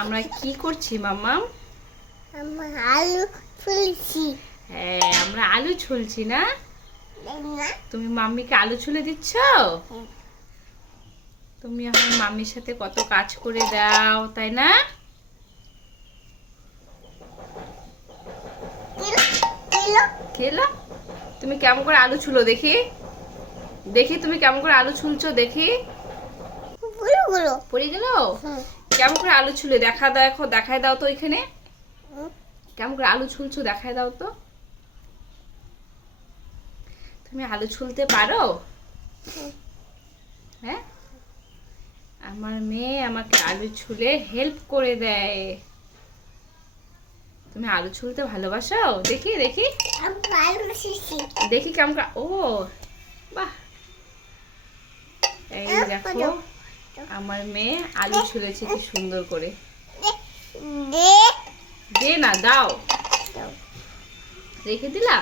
আমরা কি করছি মাম্মাম? আমরা আলু ছুলছি। হ্যাঁ, আমরা আলু ছুলছি না? তুমি মাম্মিকে আলু ছুলে দিচ্ছ? তুমি আমার মাম্মির সাথে কত কাজ করে দাও, তাই না? খেলো। তুমি কেমন করে আলু ছুলো দেখি? দেখি তুমি কেমন করে আলু ছুলছো দেখি। পড়ে গেল? কেমন করে আলু ছুলে দেখায় দাও তো এখানে। কেমন করে আলু ছুলছো দেখায় দাও তো। তুমি আলু ছুলতে পারো? হ্যাঁ, আমার মেয়ে আমাকে আলু ছুলে হেল্প করে দেয়। তুমি আলু ছুলতে ভালোবাসো? দেখি দেখি দেখি কেমন করে। ও বাহ, এই দেখো আমার মেয়ে আলু ছুলেছে কি সুন্দর করে। দে না, দাও। রেখে দিলা?